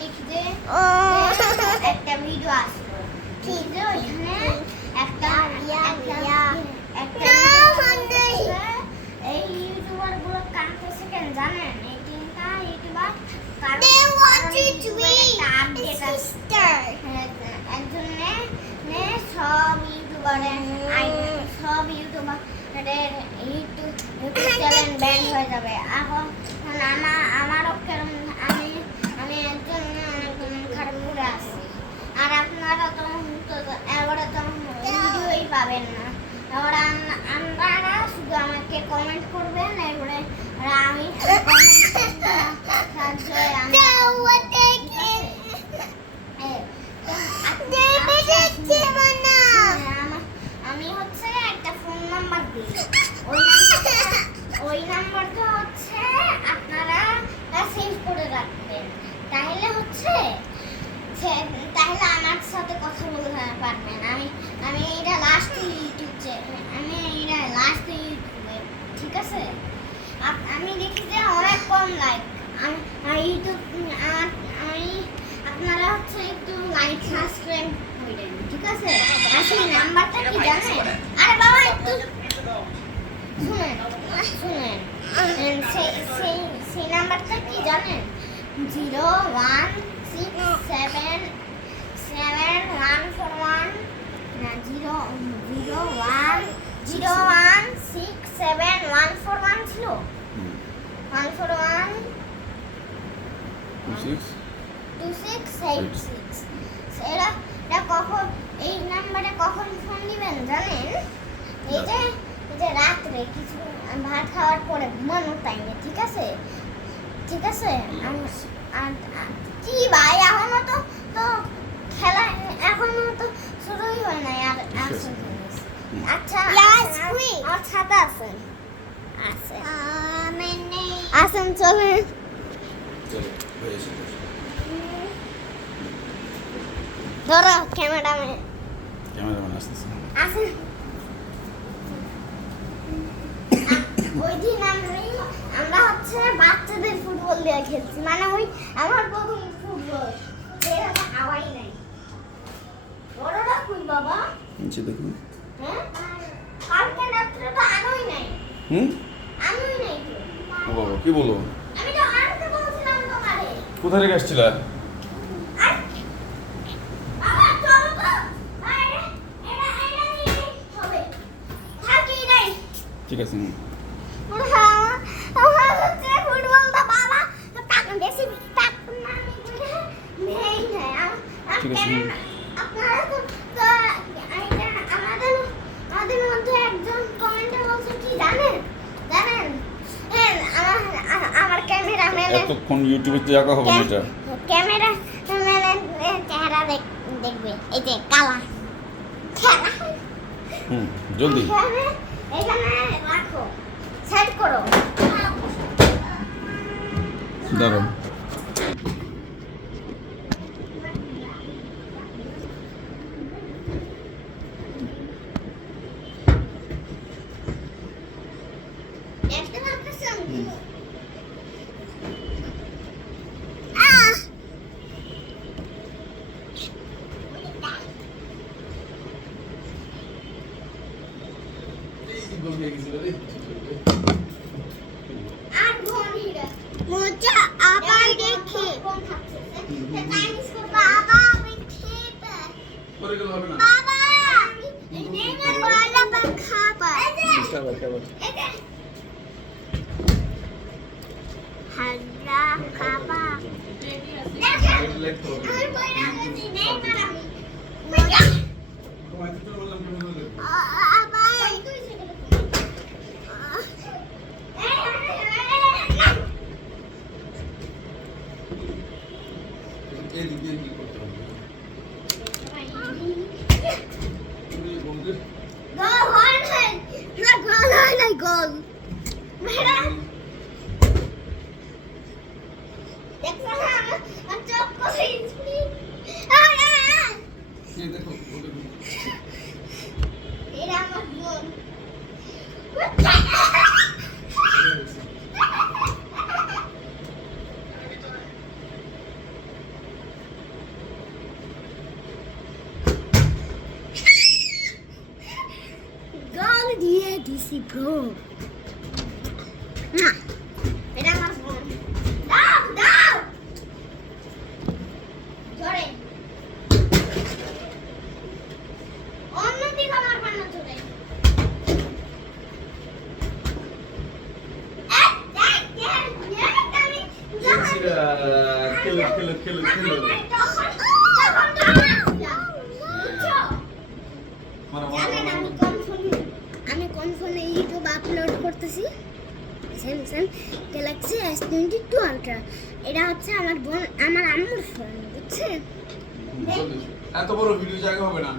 দেখি যে একটা ভিডিও আসলো, ঠিক যে ওইখানে একটা এই ইউটিউবার গুলো কাঁদতেছে কেন জানেন? এই তিনটা ইউটিউবার সব ইউটিউবারের ইউটিউব চ্যানেল ব্যান হয়ে যাবে। এখন আমারও কেরম আমি একজন অনেক খারাপ করে আছি, আর আপনারা তো এবারে তো ভিডিওই পাবেন না। এবার আপনারা শুধু আমাকে কমেন্ট করবেন, এবারে আমি আমি হচ্ছে একটা ফোন নাম্বার দিই, ওই নাম্বারটা হচ্ছে আপনারা সেভ করে রাখবেন, তাহলে হচ্ছে তাহলে আমার সাথে কথা বলতে পারবেন। আমি এটা লাস্ট ইউটিউবে, ঠিক আছে? আমি দেখি যে অনেক কম লাইক, আপনারা হচ্ছে একটু লাইক সাবস্ক্রাইব করেন, ঠিক আছে? আর সেই নাম্বারটা কি জানেন? আরে বাবা একটু শুনেন, সেই নাম্বারটা কি জানেন? 0167141 ছিল, 1412686। এটা কখন, এই নাম্বারে কখন ফোন দিবেন জানেন? এই যে রাত্রে কিছু ভাত খাওয়ার পরে ঘুমানোর টাইমে, ঠিক আছে? ঠিক আছে? কি ভাই, এখনো তো খেলা এখনো তো শুরুই হয় নাই। আর আচ্ছা আর ছাতা আছে আসেন চলেন। ধরো ক্যামেরাম্যান আসেন। ওই দিন আমরা হচ্ছে বাচ্চাদের ফুটবল দিয়ে খেলছি, মানে ওই আমার প্রথম ফুটবল, হাওয়াই নাই। বড়রা কই বাবা? নিচে দেখুন। হ্যাঁ, কালকে রাত্রে তো আনোই নাই। আনোই নাই তো। ও বাবা, কি বলো? আমি তো আনতে বলছিলাম তোমারে। কোথায় রেখে আসছিলা? বাবা চলো তো। এটা নিয়ে হবে। থাকি নাই। ঠিক আছে। ফুটবলটা বাবা বেশি ঠিক আছে। আপনারা তো আমাদের মধ্যে একজন কমেন্টে বলছে কি জানেন আমার ক্যামেরাম্যান এতক্ষণ ইউটিউবে দেখা হবে না এটা। ক্যামেরাম্যানের চেহারা দেখবে, এই যে কালা খেলা। জলদি এখানে রাখো, সেট করো। দাঁড়াও। দেখতে পাচ্ছেন? মোচা আবার দেখি বাবা আমি খেতে বাবা নেইমার বলা পা খাবা হাল্লা খাবা আমি বইরা দিছি নেইমার আমি গোল দেখো না আমার চোখ কোথায় করতেছি ব্রো না এটা আমার ফোন দাও দাও ধরে অন্যদিকে আমার বানা ধরে খেলো আমি কোন ফোনে ইউটিউব আপলোড করতেছি স্যামসাং গ্যালাক্সি S22 আলট্রা এটা হচ্ছে আমার বোন আমার আম্মুর ফোন বুঝছেন এত বড় ভিডিও জায়গা হবে না।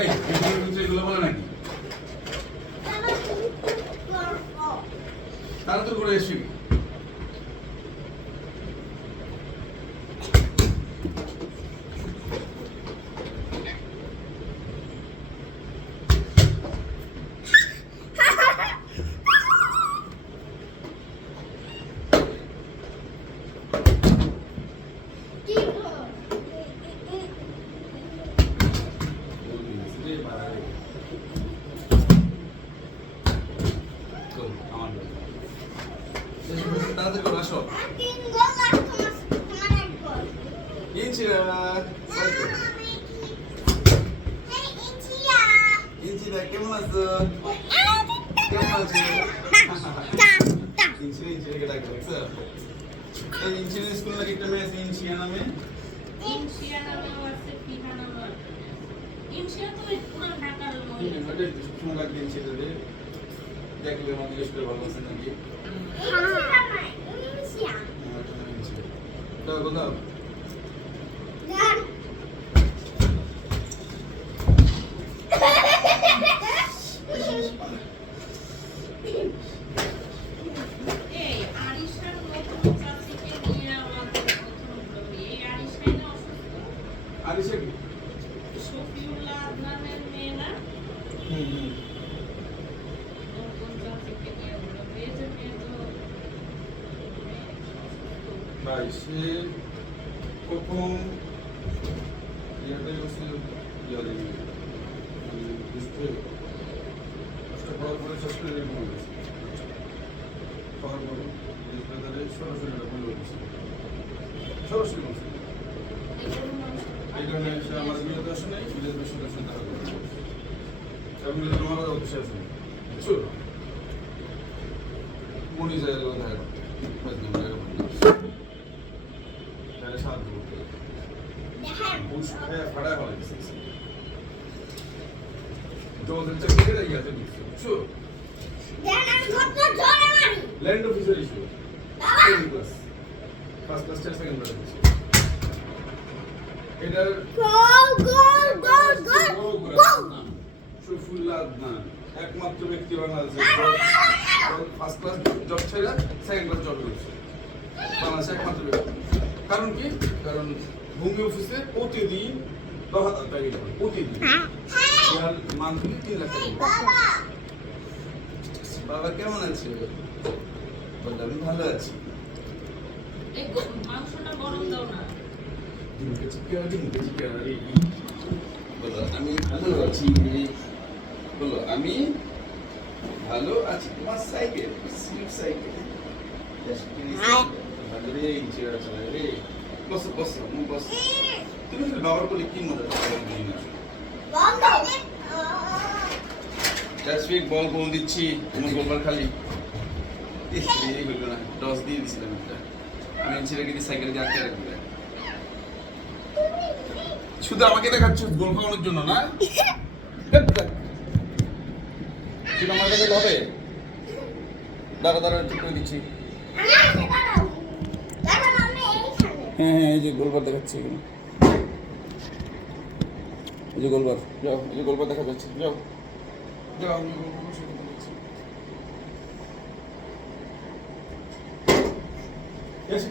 এই ভিডিও এগুলো বলে নাকি তাড়াতাড়ি করে এসি। তাড়াতাড়ি করে আসো। ইঞ্চিরা কেমন আছো? কেমন আছো? ইঞ্চিরাকে ডাকছো দেখছো? এই ইঞ্চিরা স্কুল নাকি একটা মেয়ে আছে ইঞ্চিয়া নামে? ইনশিয়া নামে আছে ফিহা নামে। ইনশিয়া তো এই পুরো ঢাকার লোক। এটা সবসময় লাগবে ইঞ্চিরা রে। দেখলে আমাকে জিজ্ঞেস করে ভালো আছে নাকি? দাও দাও এই আরিশার নতুন চাচিকে নিয়ে আমাদের প্রথম ছবি। এই আরিশাই না অসুস্থ? আরিশা কি? শফিউল্লাহ আদনানের মেয়ে না? নতুন চাচিকে নিয়ে বলল, এই যে মেয়ে তো ভাই সে প্রথম ইয়াতে বসে ইয়ারে বুঝতে কষ্ট করার পরে শেষ করে রেখে গেছে খাওয়ার পরে হাসপাতালে সরাসরি বলে গেছে সরাসরি বলছে এই কারণে সে আমার বিয়েতে আসে নাই বিয়েতে সঙ্গে সঙ্গে দেখা করে এবং আমার অফিসে আসে বুঝছো মনি যায় দেখা করতে তাহলে সাহায্য করতে বুঝ খায় ফাড়া হয়ে গেছে জোদের চাকরি করে ইয়াতে দিচ্ছে বুঝছো land officer issue class first class second class এটার শফিউল্লাহ আদনান একমাত্র ব্যক্তি বাংলাদেশে ফার্স্ট ক্লাস জব ছেড়ে সেকেন্ড ক্লাস জব করছে বাংলাদেশে একমাত্র ব্যক্তি। কারণ কি? কারণ ভূমি অফিসে প্রতিদিন 10,000 টাকা দিতে হয় প্রতিদিন আর মান্থলি 3 লাখ টাকা। বাবা কেমন আছে? বললাম আমি ভালো আছি। এই মাংসটা গরম দাও না। বলো আমি ভালো আছি। বলো আমি ভালো আছি। তোমার সাইকেল স্লিপ সাইকেল ভালো রে ইঞ্চিরা চালায় রে। বসো বসো বসো। তুমি বাবার বলে কি মজা জাস্ট বল গোল দিচ্ছি তোমার গোলবার খালি এই হইল না টস দিয়ে দিছিলাম একটা আমি ইঞ্চিরাকে দিয়ে সাইকেল দিয়ে আটকে রাখবো শুধু আমাকে দেখাচ্ছ গোল খাওয়ানোর জন্য না শুধু আমার কাছে হবে দাঁড়া দাঁড়া ঠিক করে দিচ্ছি হ্যাঁ এই যে গোলবার দেখাচ্ছি এখানে এই যে গোলবার যাও এই যে গোলবার দেখা যাচ্ছে যাও যাও আমি গোলবার শুরু করছি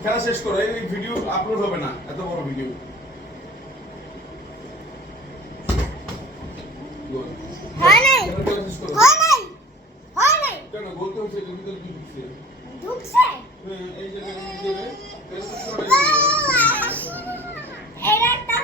খেলা শেষ করো এই ভিডিও আপলোড হবে না এত বড় ভিডিও হয় নাই হয় নাই হয় নাই কেন বলতে হচ্ছে যে ভিতরে কি ঢুকছে ঢুকছে এই যে দেবে এটা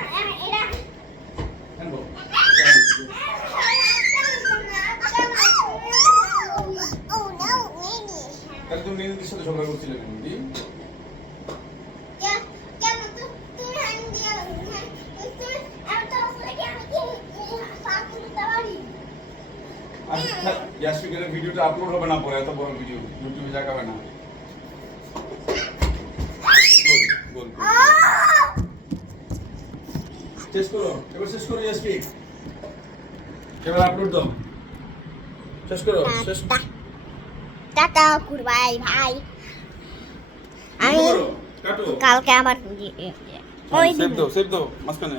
ইয়াসমিনের ভিডিওটা আপলোড হবে না পরে, এত বড় ভিডিও ইউটিউবে দেখাবে না। গোল গোল শেষ করো, এবার শেষ করো ইয়াসমিন, এবার আপলোড দাও, শেষ করো, শেষ টাটা কুরবাই ভাই, আমি করো, কাটো, কালকে আবার ওই সেভ দাও মাঝখানে।